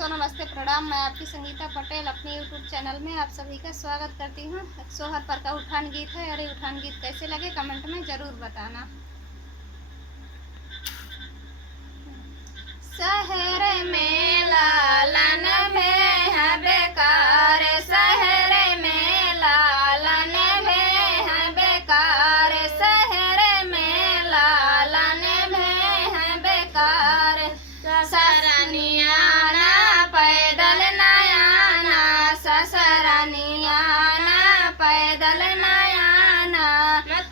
दोस्तों नमस्ते प्रणाम। मैं आपकी संगीता पटेल अपने यूट्यूब चैनल में आप सभी का स्वागत करती हूँ। सोहर पर का उठान गीत है और ये उठान गीत कैसे लगे कमेंट में ज़रूर बताना। शहर में लालन में है बेकार, शहर में लालन में है बेकार, शहर में लालन में है बेकार। ससुरानियाना पैदल नयाना, ससुरानियाना पैदल नयाना,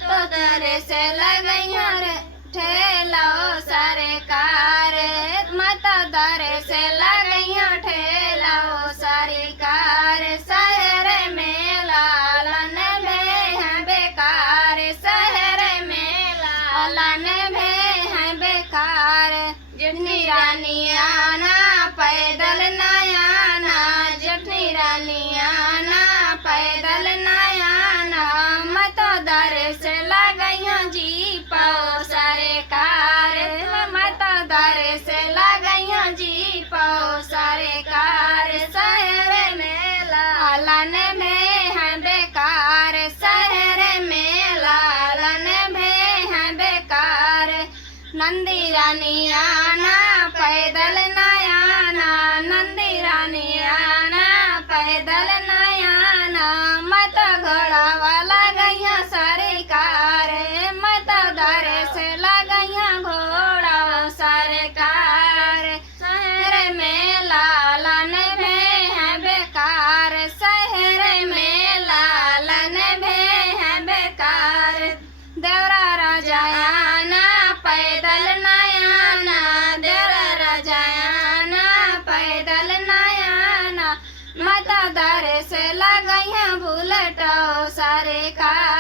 तो दर से लगइया रे ठेलो सरकार, मत दर से लगइया ठेलो सरकार। शहर में लालन में है बेकार, शहर में लालन में है बेकार। जेठनी रानियाना पैदल नयाना, जेठनी रानियाना पैदल नयाना, मत दर से लगइया जी पाओ सरकार, मत दर से लगइया जी पाओ सरकार। शहर में लालन में है बेकार, शहर में लालन में है बेकार। नंदी रानियाना पैदल नयाना, नंदी रानियाना पैदल नयाना, मत घोड़ावा लगइया सरकार, मत दर से लगइया घोड़ा सरकार। शहर में लालन में है बेकार, शहर में लालन में है बेकार। देवरा राजायाना पैदल नयाना, देवरा राजायाना पैदल नयाना, मत दर से लगइया बुलटो सरकार।